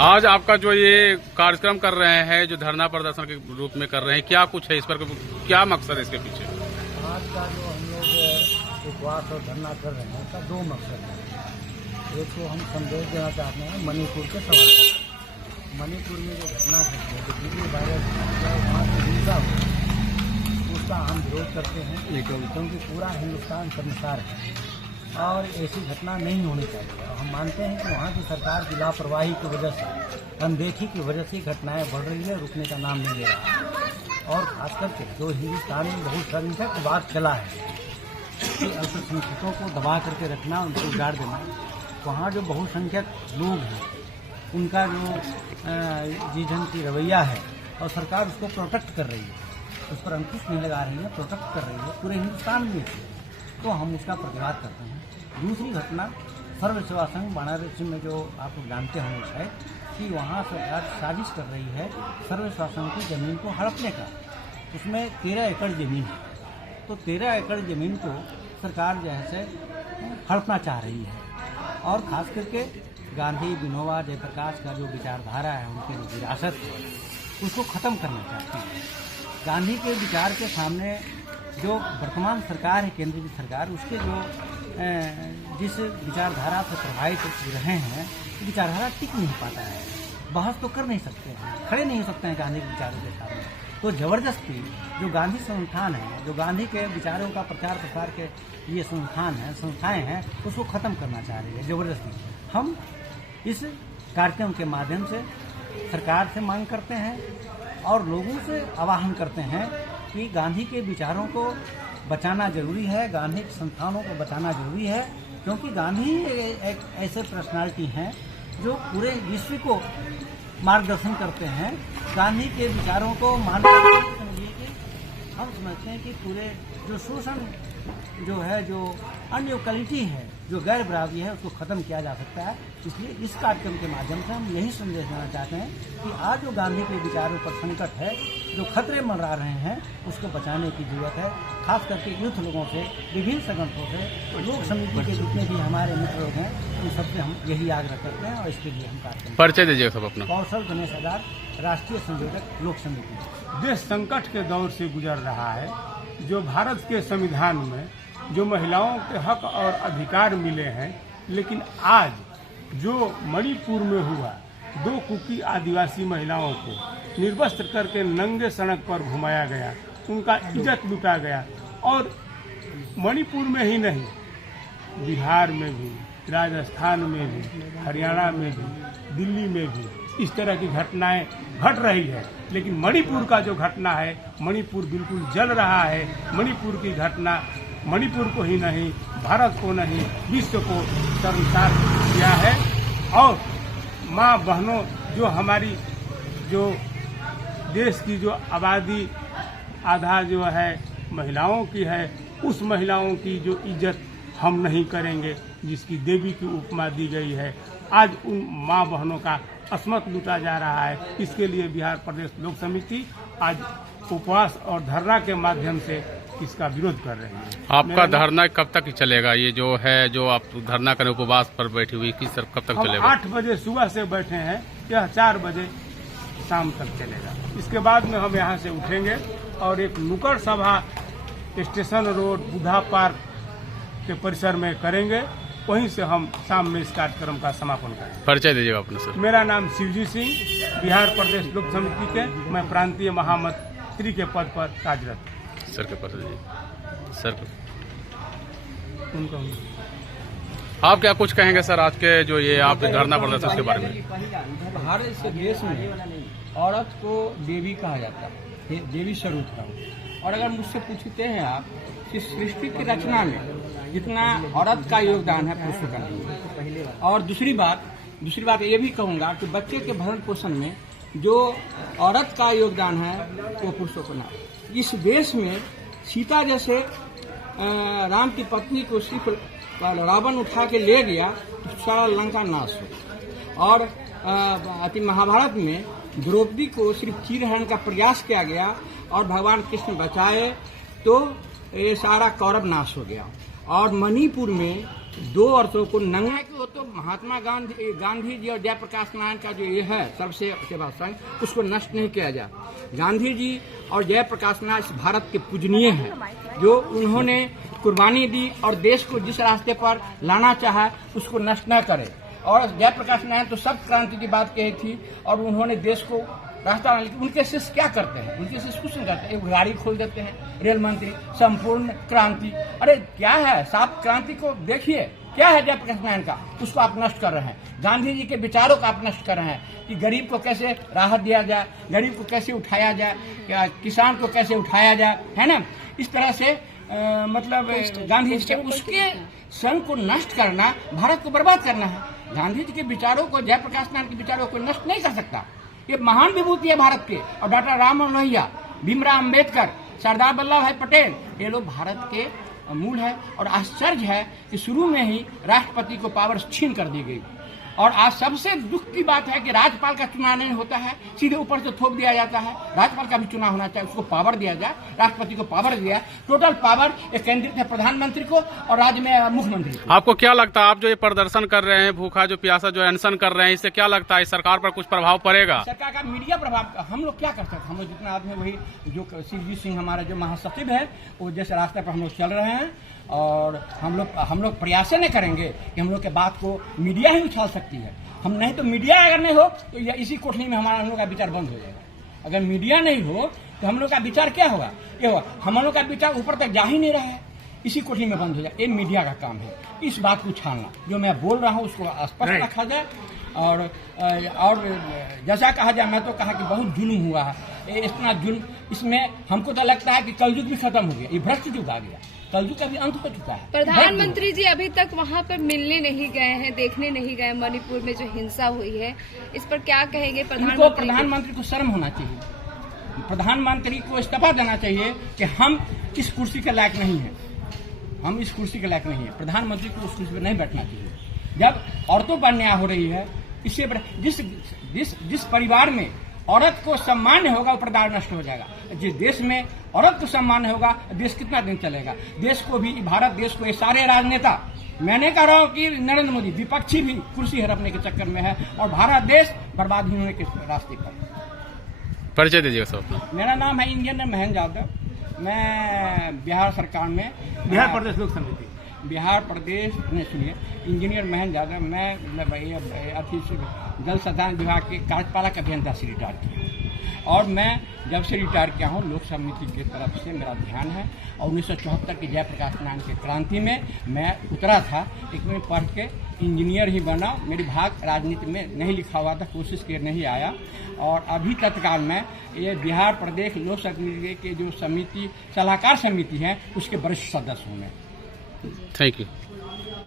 आज आपका जो ये कार्यक्रम कर रहे हैं, जो धरना प्रदर्शन के रूप में कर रहे हैं, क्या कुछ है इस पर, क्या मकसद है इसके पीछे? आज का जो हम लोग उपवास और धरना कर रहे हैं उसका दो मकसद है। एक तो हम संदेश देना चाहते हैं मणिपुर के सवाल पर। मणिपुर में जो घटना घटी है, जो दिल्ली वायरस वहाँ की हिंसा हुई, उसका हम विरोध करते हैं क्योंकि पूरा हिंदुस्तान शर्मसार है और ऐसी घटना नहीं होनी चाहिए। हम मानते हैं कि वहाँ की सरकार की लापरवाही की वजह से, अनदेखी की वजह से घटनाएं बढ़ रही है, रुकने का नाम नहीं ले रहा है। और खास करके जो हिंदुस्तान में बहुसंख्यक बात चला है कि अल्पसंख्यकों को दबा करके रखना, उनको गाड़ देना, वहाँ जो बहुसंख्यक लोग हैं उनका जो जी ढंग की रवैया है और सरकार उसको प्रोटेक्ट कर रही है, उस पर अंकुश नहीं लगा रही है, प्रोटेक्ट कर रही है पूरे हिंदुस्तान में, तो हम उसका प्रतिवाद करते हैं। दूसरी घटना सर्व सेवा संघ वाराणसी में जो आप लोग जानते होंगे शायद कि वहाँ सरकार साजिश कर रही है सर्व सेवा संघ की ज़मीन को हड़पने का। उसमें 13 एकड़ ज़मीन है, तो 13 एकड़ ज़मीन को सरकार जैसे हड़पना चाह रही है और ख़ास करके गांधी, विनोबा, जयप्रकाश का जो विचारधारा है, उनकी जो विरासत है, उसको ख़त्म करना चाहती है। गांधी के विचार के सामने जो वर्तमान सरकार है, केंद्र की सरकार, उसके जो जिस विचारधारा से प्रभावित रहे हैं, विचारधारा टिक नहीं पाता है। बहस तो कर नहीं सकते हैं, खड़े नहीं हो सकते हैं गांधी के विचारों के सामने। तो जबरदस्ती जो गांधी संस्थान है, जो गांधी के विचारों का प्रचार प्रसार के ये संस्थाएं हैं, उसको ख़त्म करना चाह रही है जबरदस्ती। हम इस कार्यक्रम के माध्यम से सरकार से मांग करते हैं और लोगों से आह्वान करते हैं कि गांधी के विचारों को बचाना जरूरी है, गांधी के संस्थानों को बचाना जरूरी है, क्योंकि गांधी एक ऐसे पर्सनालिटी हैं जो पूरे विश्व को मार्गदर्शन करते हैं। गांधी के विचारों को मानते हम समझते हैं कि पूरे जो शोषण जो है, जो अनइक्वालिटी है, जो गैर बराबरी है, उसको ख़त्म किया जा सकता है। इसलिए इस कार्यक्रम के माध्यम से हम यही संदेश देना चाहते हैं कि आज जो गांधी के विचारों पर संकट है, जो खतरे मंडरा रहे हैं, उसको बचाने की जरूरत है। खास करके यूथ लोगों से, विभिन्न संगठनों से, लोक समिति के जितने भी हमारे मित्र लोग हैं, उन सबसे हम यही आग्रह करते हैं और इसके लिए हम कार्यक्रम। परिचय दीजिएगा सब अपना। कौशल गणेश आधार, राष्ट्रीय संयोजक, लोक समिति। देश संकट के दौर से गुजर रहा है। जो भारत के संविधान में जो महिलाओं के हक और अधिकार मिले हैं, लेकिन आज जो मणिपुर में हुआ, 2 कुकी आदिवासी महिलाओं को निर्वस्त्र करके नंगे सड़क पर घुमाया गया, उनका इज्जत लूटा गया। और मणिपुर में ही नहीं, बिहार में भी, राजस्थान में भी, हरियाणा में भी, दिल्ली में भी इस तरह की घटनाएं घट रही है। लेकिन मणिपुर का जो घटना है, मणिपुर बिल्कुल जल रहा है। मणिपुर की घटना मणिपुर को ही नहीं, भारत को नहीं, विश्व को शर्मसार किया है। और माँ बहनों, जो हमारी जो देश की जो आबादी आधा जो है महिलाओं की है, उस महिलाओं की जो इज्जत हम नहीं करेंगे, जिसकी देवी की उपमा दी गई है। आज उन माँ बहनों का अस्मत लूटा जा रहा है। इसके लिए बिहार प्रदेश लोक समिति आज उपवास और धरना के माध्यम से इसका विरोध कर रहे हैं। आपका धरना कब तक चलेगा? ये जो है, जो आप धरना करें उपवास पर बैठी हुई, किस तरफ कब तक चलेगा? 8 बजे सुबह से बैठे हैं, यह 4 बजे शाम तक चलेगा। इसके बाद में हम यहाँ से उठेंगे और एक नुक्कड़ सभा स्टेशन रोड, बुद्धा पार्क के परिसर में करेंगे। वहीं से हम शाम में इस कार्यक्रम का समापन करेंगे। परिचय दीजिएगा अपने सर। मेरा नाम शिवजी सिंह, बिहार प्रदेश लोक समिति के मैं प्रांतीय महामंत्री के पद पर कार्यरत। सर के परिचय दीजिए। सर उनका आप क्या कुछ कहेंगे सर, आज के जो ये आप धरना प्रदर्शन के बारे में? भारत के देश में औरत को देवी कहा जाता है, देवी स्वरूप का। और अगर मुझसे पूछते हैं आप कि सृष्टि की रचना में जितना औरत का योगदान है, पुरुषों का नहीं। और दूसरी बात ये भी कहूँगा कि बच्चे के भरण पोषण में जो औरत का योगदान है, वो पुरुषों को ना। इस देश में सीता जैसे राम की पत्नी को सिर्फ रावण उठा के ले गया तो सारा लंका नाश हो। और अति महाभारत में द्रौपदी को सिर्फ चीरहरण का प्रयास किया गया और भगवान कृष्ण बचाए तो ये सारा कौरव नाश हो गया। और मणिपुर में 2 वर्षों को नंगा कि वो तो महात्मा गांधी जी और जयप्रकाश नारायण का जो ये है सबसे सेवा संघ, उसको नष्ट नहीं किया जाए। गांधी जी और जयप्रकाश नारायण इस भारत के पूजनीय हैं, जो उन्होंने कुर्बानी दी और देश को जिस रास्ते पर लाना चाहा उसको नष्ट न करे। और जयप्रकाश नारायण तो सब क्रांति की बात कही थी और उन्होंने देश को रास्ता, उनके शिष्य क्या करते हैं? उनके शिष्य कुछ नहीं करते, एक गाड़ी खोल देते हैं, रेल मंत्री, संपूर्ण क्रांति। अरे क्या है, साफ क्रांति को देखिए, क्या है जयप्रकाश नारायण का, उसको आप नष्ट कर रहे हैं। गांधी जी के विचारों को आप नष्ट कर रहे हैं कि गरीब को कैसे राहत दिया जाए, गरीब को कैसे उठाया जाए, किसान को कैसे उठाया जाए, है ना। इस तरह से मतलब गांधी जी के उसके संघ को नष्ट करना, भारत को बर्बाद करना है। गांधी जी के विचारों को, जयप्रकाश नारायण के विचारों को नष्ट नहीं कर सकता। ये महान विभूति है भारत के। और डॉक्टर राम मनोहर लोहिया, भीमराव अंबेडकर, सरदार वल्लभ भाई पटेल, ये लोग भारत के मूल है। और आश्चर्य है कि शुरू में ही राष्ट्रपति को पावर छीन कर दी गई। और आज सबसे दुख की बात है कि राज्यपाल का चुनाव नहीं होता है, सीधे ऊपर से थोप दिया जाता है। राज्यपाल का भी चुनाव होना चाहिए, उसको पावर दिया जाए, राष्ट्रपति को पावर दिया। टोटल पावर केंद्रित है प्रधानमंत्री को और राज्य में मुख्यमंत्री को। आपको क्या लगता है, आप जो ये प्रदर्शन कर रहे हैं, भूखा जो प्यासा जो अनशन कर रहे हैं, इससे क्या लगता है सरकार पर कुछ प्रभाव पड़ेगा? सरकार का मीडिया प्रभाव, हम लोग क्या कर सकते हैं? हम लोग जितना आदमी, वही जो शिवजी सिंह हमारे जो महासचिव है, वो जैसे रास्ते पर हम लोग चल रहे हैं। और हम लोग प्रयास नहीं करेंगे कि हम लोग के बात को मीडिया ही उछाल सकती है। हम नहीं तो मीडिया अगर नहीं हो तो इसी कोठरी में हम लोग का विचार बंद हो जाएगा। अगर मीडिया नहीं हो तो हम लोग का विचार क्या होगा? ये होगा, हम लोग का विचार ऊपर तक जा ही नहीं रहा है, इसी कोठरी में बंद हो जाए। ये मीडिया का काम है इस बात को उछालना। जो मैं बोल रहा हूँ उसको स्पष्ट रखा जाए। और जैसा कहा जाए, मैं तो कहा कि बहुत जुल्म हुआ है, इतना जुल्म, इसमें हमको तो लगता है कि कलयुग भी खत्म हो गया, ये भ्रष्ट युग आ गया, कलयुग का भी अंत हो चुका है। प्रधानमंत्री जी अभी तक वहाँ पर मिलने नहीं गए हैं, देखने नहीं गए मणिपुर में जो हिंसा हुई है, इस पर क्या कहेंगे? प्रधानमंत्री को शर्म होना चाहिए। प्रधानमंत्री को इस्तीफा देना चाहिए कि हम इस कुर्सी के लायक नहीं है, हम इस कुर्सी के लायक नहीं है। प्रधानमंत्री को उस कुर्सी पर नहीं बैठना चाहिए। जब औरतों पर न्याय हो रही है, इससे जिस परिवार में औरत को सम्मान होगा वो परिवार नष्ट हो जाएगा। जिस देश में औरत को सम्मान होगा, देश कितना दिन चलेगा? देश को भी, भारत देश को, ये सारे राजनेता, मैंने कह रहा हूँ कि नरेंद्र मोदी विपक्षी भी कुर्सी हड़पने के चक्कर में है और भारत देश बर्बाद होने के रास्ते पर। परिचय दीजिएगा सर अपना। मेरा नाम है इंजीनियर महेंद्र यादव। मैं बिहार सरकार में, बिहार प्रदेश लोक समिति, बिहार प्रदेश में, सुनिए, इंजीनियर महेंद्र यादव। मैं जल संसाधन विभाग के कार्यपालक अभियंता से रिटायर किया और मैं जब से रिटायर किया हूँ लोक समिति की तरफ से मेरा ध्यान है। और 1974 की जयप्रकाश नारायण की क्रांति में मैं उतरा था, एक में पढ़ के इंजीनियर ही बना। मेरी भाग राजनीति में नहीं लिखा हुआ था, कोशिश के नहीं आया। और अभी तत्काल में ये बिहार प्रदेश लोक समिति के जो समिति, सलाहकार समिति है, उसके वरिष्ठ सदस्य हूँ मैं। Thank you.